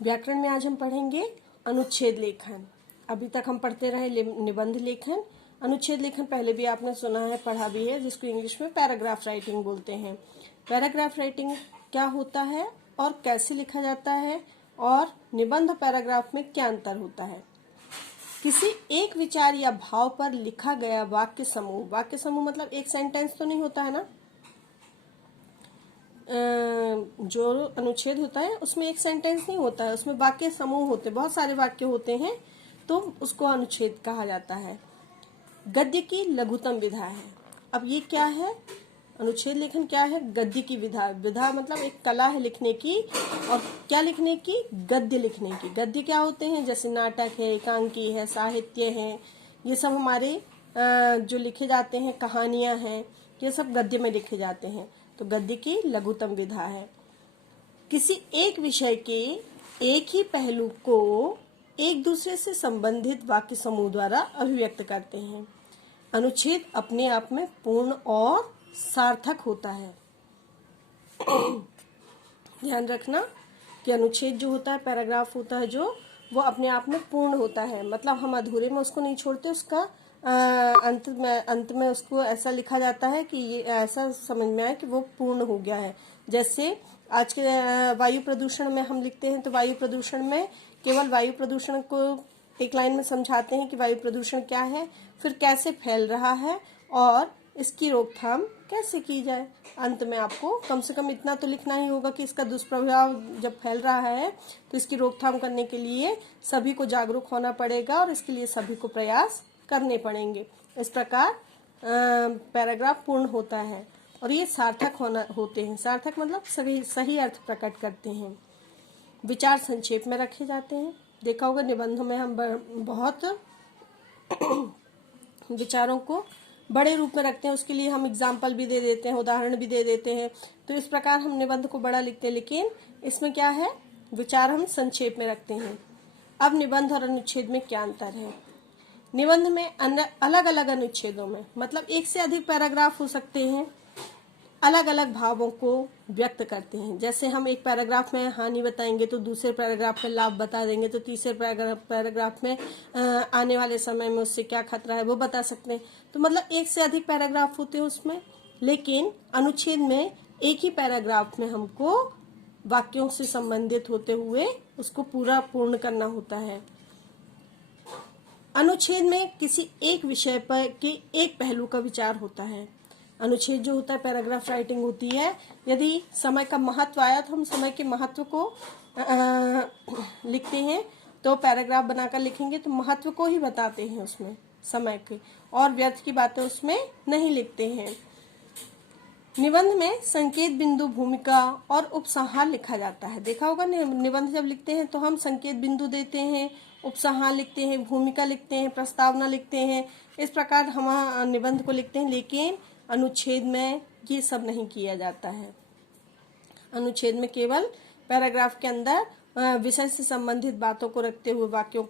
व्याकरण में आज हम पढ़ेंगे अनुच्छेद लेखन। अभी तक हम पढ़ते रहे निबंध लेखन। अनुच्छेद लेखन पहले भी आपने सुना है, पढ़ा भी है, जिसको इंग्लिश में पैराग्राफ राइटिंग बोलते हैं। पैराग्राफ राइटिंग क्या होता है और कैसे लिखा जाता है, और निबंध पैराग्राफ में क्या अंतर होता है। किसी एक विचार या भाव पर लिखा गया वाक्य समूह मतलब एक सेंटेंस तो नहीं होता है ना। जो अनुच्छेद होता है उसमें एक सेंटेंस नहीं होता है, उसमें वाक्य समूह होते हैं, बहुत सारे वाक्य होते हैं, तो उसको अनुच्छेद कहा जाता है। गद्य की लघुतम विधा है। अब ये क्या है, अनुच्छेद लेखन क्या है? गद्य की विधा मतलब एक कला है लिखने की, और क्या लिखने की? गद्य लिखने की। गद्य क्या होते हैं? जैसे नाटक है, एकांकी है, साहित्य है, ये सब हमारे जो लिखे जाते हैं, कहानियां हैं, ये सब गद्य में लिखे जाते हैं। तो गद्य की लघुतम विधा है। किसी एक विषय के एक ही पहलू को एक दूसरे से संबंधित वाक्य समूह द्वारा अभिव्यक्त करते हैं। अनुच्छेद अपने आप में पूर्ण और सार्थक होता है। ध्यान रखना कि अनुच्छेद जो होता है, पैराग्राफ होता है जो, वो अपने आप में पूर्ण होता है। मतलब हम अधूरे में उसको नहीं छोड़ते, उसका अंत में उसको ऐसा लिखा जाता है कि ये ऐसा समझ में आए कि वो पूर्ण हो गया है। जैसे आज के वायु प्रदूषण में हम लिखते हैं, तो वायु प्रदूषण में केवल वायु प्रदूषण को एक लाइन में समझाते हैं कि वायु प्रदूषण क्या है, फिर कैसे फैल रहा है और इसकी रोकथाम कैसे की जाए। अंत में आपको कम से कम इतना तो लिखना ही होगा कि इसका दुष्प्रभाव जब फैल रहा है तो इसकी रोकथाम करने के लिए सभी को जागरूक होना पड़ेगा और इसके लिए सभी को प्रयास करने पड़ेंगे। इस प्रकार पैराग्राफ पूर्ण होता है और ये सार्थक होते हैं। सार्थक मतलब सही अर्थ प्रकट करते हैं। विचार संक्षेप में रखे जाते हैं। देखा होगा निबंध में हम बहुत विचारों को बड़े रूप में रखते हैं, उसके लिए हम एग्जाम्पल भी दे देते हैं, उदाहरण भी दे देते हैं। तो इस प्रकार हम निबंध को बड़ा लिखते हैं, लेकिन इसमें क्या है, विचार हम संक्षेप में रखते हैं। अब निबंध और अनुच्छेद में क्या अंतर है। निबंध में अलग अलग अनुच्छेदों में मतलब एक से अधिक पैराग्राफ हो सकते हैं, अलग अलग भावों को व्यक्त करते हैं। जैसे हम एक पैराग्राफ में हानि बताएंगे तो दूसरे पैराग्राफ में लाभ बता देंगे, तो तीसरे पैराग्राफ में आने वाले समय में उससे क्या खतरा है वो बता सकते हैं। तो मतलब एक से अधिक पैराग्राफ होते हैं उसमें, लेकिन अनुच्छेद में एक ही पैराग्राफ में हमको वाक्यों से संबंधित होते हुए उसको पूर्ण करना होता है। अनुच्छेद में किसी एक विषय पर के एक पहलू का विचार होता है। अनुच्छेद जो होता है, पैराग्राफ राइटिंग होती है। यदि समय का महत्व आया तो हम समय के महत्व को लिखते हैं, तो पैराग्राफ बनाकर लिखेंगे तो महत्व को ही बताते हैं उसमें, समय के, और व्यर्थ की बातें उसमें नहीं लिखते हैं। निबंध में संकेत बिंदु, भूमिका और उपसंहार लिखा जाता है। देखा होगा निबंध जब लिखते हैं तो हम संकेत बिंदु देते हैं, उपसंहार लिखते हैं, भूमिका लिखते हैं, प्रस्तावना लिखते हैं। इस प्रकार हम निबंध को लिखते हैं, लेकिन अनुच्छेद में ये सब नहीं किया जाता है। अनुच्छेद में केवल पैराग्राफ के अंदर विषय से संबंधित बातों को रखते हुए वाक्यों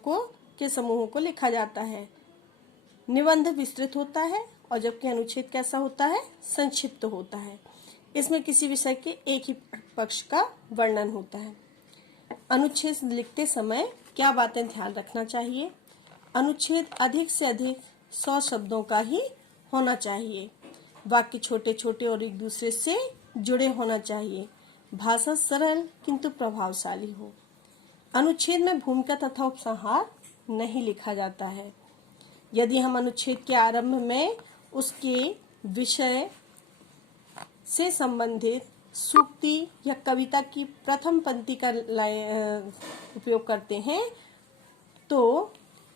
के समूहों को लिखा जाता है। निबंध विस्तृत होता है और जबकि अनुच्छेद कैसा होता है, संक्षिप्त होता है। इसमें किसी विषय के एक ही पक्ष का वर्णन होता है। अनुच्छेद लिखते समय क्या बातें ध्यान रखना चाहिए। अनुच्छेद अधिक से अधिक 100 शब्दों का ही होना चाहिए। वाक्य छोटे छोटे और एक दूसरे से जुड़े होना चाहिए। भाषा सरल किंतु प्रभावशाली हो। अनुच्छेद में भूमिका तथा उपसंहार नहीं लिखा जाता है। यदि हम अनुच्छेद के आरंभ में उसके विषय से संबंधित सूक्ति या कविता की प्रथम पंक्ति का उपयोग करते हैं तो,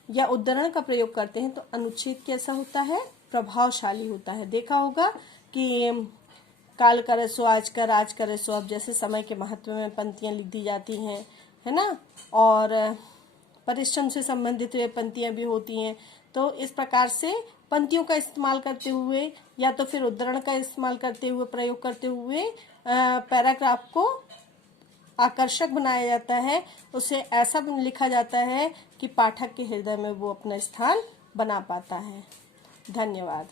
या उद्धरण का प्रयोग करते हैं, तो अनुच्छेद कैसा होता है, प्रभावशाली होता है। देखा होगा कि काल करे सो आज कर, आज करे सो अब, जैसे समय के महत्व में पंक्तियां लिख दी जाती हैं, है ना, और परिश्रम से संबंधित हुए पंक्तियां भी होती हैं। तो इस प्रकार से पंक्तियों का इस्तेमाल करते हुए या तो फिर उद्धरण का इस्तेमाल करते हुए, प्रयोग करते हुए पैराग्राफ को आकर्षक बनाया जाता है। उसे ऐसा लिखा जाता है कि पाठक के हृदय में वो अपना स्थान बना पाता है। धन्यवाद।